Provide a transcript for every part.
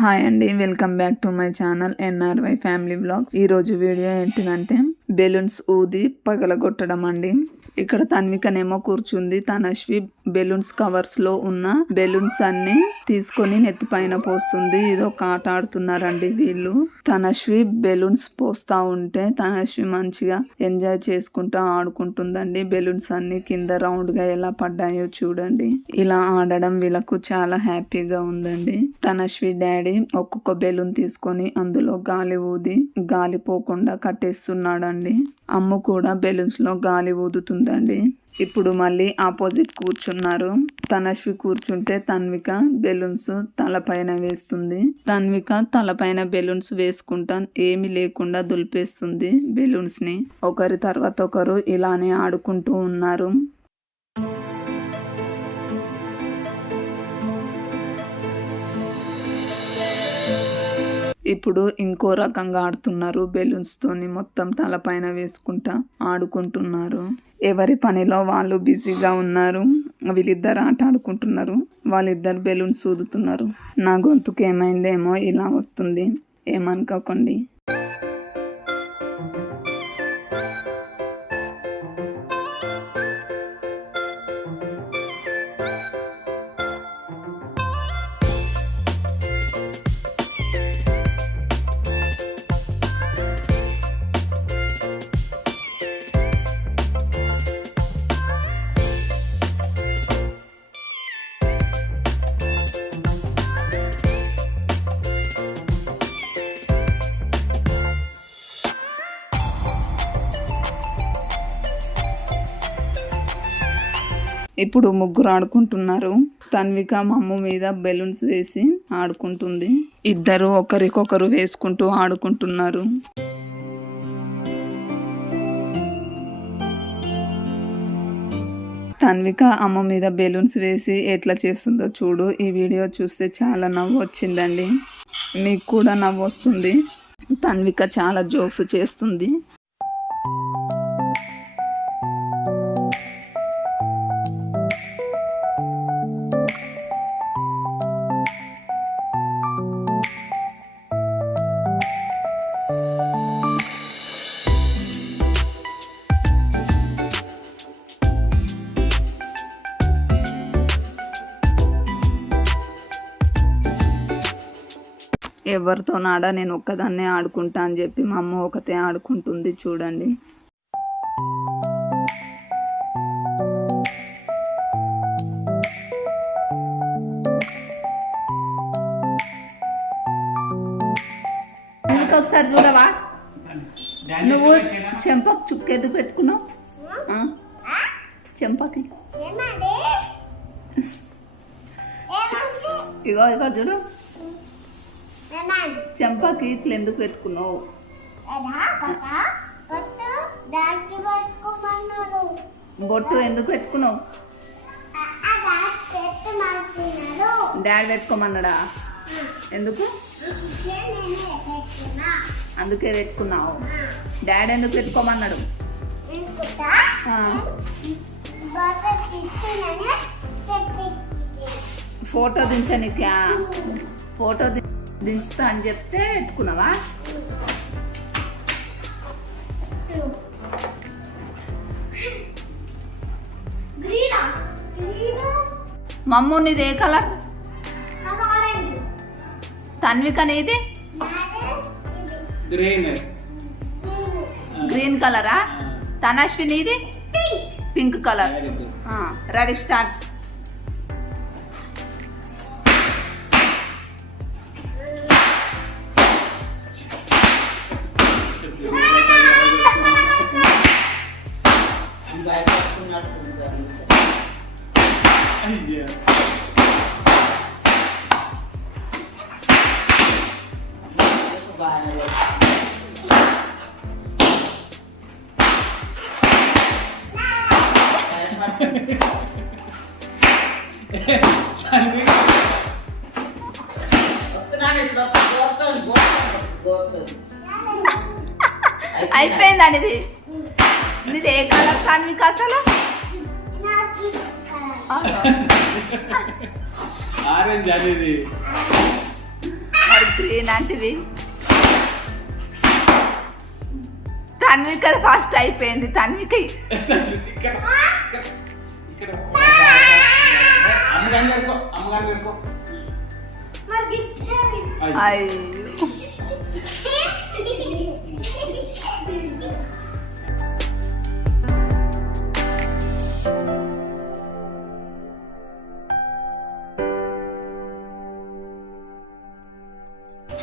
Hi అండి, welcome back to my channel NRY family vlogs. ఈరోజు video ఏంటిదంటే balloons ఊది పగలగొట్టడం అండి. ఇక్కడ తన్వికనేమో కూర్చుంది. తనశ్వి బెలూన్స్ కవర్స్ లో ఉన్న బెలూన్స్ అన్ని తీసుకొని నెత్తిపైన పోస్తుంది. ఇదొక ఆట ఆడుతున్నారండి వీళ్ళు. తనశ్వి బెలూన్స్ పోస్తా ఉంటే తనశ్వి మంచిగా ఎంజాయ్ చేసుకుంటా ఆడుకుంటుందండి. బెలూన్స్ అన్ని కింద రౌండ్ గా ఎలా పడ్డాయో చూడండి. ఇలా ఆడడం వీళ్ళకు చాలా హ్యాపీగా ఉందండి. తనశ్వి డాడీ ఒక్కొక్క బెలూన్ తీసుకొని అందులో గాలి ఊది గాలి పోకుండా కట్టేస్తున్నాడండి. అమ్మ కూడా బెలూన్స్ లో గాలి ఊదుతుందండి. ఇప్పుడు మళ్ళీ ఆపోజిట్ కూర్చున్నారు. తనశ్వి కూర్చుంటే తన్విక బెలూన్స్ తలపైన వేస్తుంది. తన్విక తలపైన బెలూన్స్ వేసుకుంటా ఏమి లేకుండా దులిపేస్తుంది బెలూన్స్ ని. ఒకరి తర్వాత ఒకరు ఇలానే ఆడుకుంటూ ఉన్నారు. ఇప్పుడు ఇంకో రకంగా ఆడుతున్నారు. బెలూన్స్ తోని మొత్తం తలపైన వేసుకుంటా ఆడుకుంటున్నారు. ఎవరి పనిలో వాళ్ళు బిజీగా ఉన్నారు. వీళ్ళిద్దరు ఆట ఆడుకుంటున్నారు. వాళ్ళిద్దరు బెలూన్స్ ఊదుతున్నారు. నా గొంతుకు ఏమైందేమో ఇలా వస్తుంది, ఏమనుకోకండి. ఇప్పుడు ముగ్గురు ఆడుకుంటున్నారు. తన్విక మమ్ము మీద బెలూన్స్ వేసి ఆడుకుంటుంది. ఇద్దరు ఒకరికొకరు వేసుకుంటూ ఆడుకుంటున్నారు. తన్విక అమ్మ మీద బెలూన్స్ వేసి ఎట్లా చేస్తుందో చూడు. ఈ వీడియో చూస్తే చాలా నవ్వు వచ్చిందండి. మీకు కూడా నవ్వు వస్తుంది. తన్విక చాలా జోక్స్ చేస్తుంది. ఎవరితో నాడా నేను ఒక్కదాన్నే ఆడుకుంటా అని చెప్పి మా అమ్మ ఒకతే ఆడుకుంటుంది చూడండి. ఒకసారి చూడవా, నువ్వు చెంపకు చుక్కెందుకు పెట్టుకున్నావు? చెంపకి ఇగో ఇక్కడ చూడు, చెంపకి ఇట్లా ఎందుకు పెట్టుకున్నావు? బొట్టు ఎందుకు పెట్టుకున్నావు? డాడీ పెట్టుకోమన్నాడా? ఎందుకు? అందుకే పెట్టుకున్నావు. డాడీ ఎందుకు పెట్టుకోమన్నాడు? ఫోటో దించనీకా? ఫోటో దించుతా అని చెప్తే పెట్టుకున్నావా? మమ్ము నీది ఏ కలర్? తన్విక నీది గ్రీన్ కలరా? తనశ్వి నీది పింక్ కలర్. Ready, start. అయిపోయిందండి. ఇది ఏ కలర్ తన్విక అసలు? ఆరెంజ్ అనేది స్క్రీన్ అంటివి. తన్విక ఫస్ట్ అయిపోయింది. తన్విక అయ్యో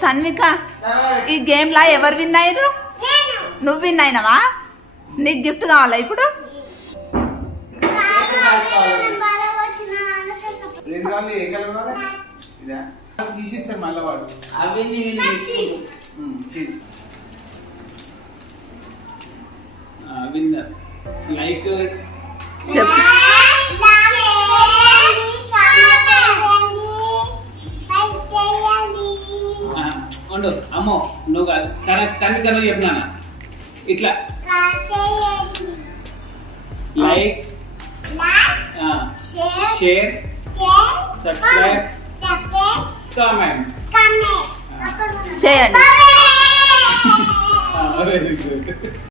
తన్విక, ఈ గేమ్ లా ఎవరు విన్ అయ్యారు? నువ్వు విన్ అయినవా? నీకు గిఫ్ట్ కావాలా ఇప్పుడు? చెప్పు. ఉండు అమ్మో, నువ్వు కాదు తనకి నువ్వు చెప్పినా ఇట్లా లైక్ షేర్ సబ్స్క్రైబ్ కామెంట్ చేయండి. Very good.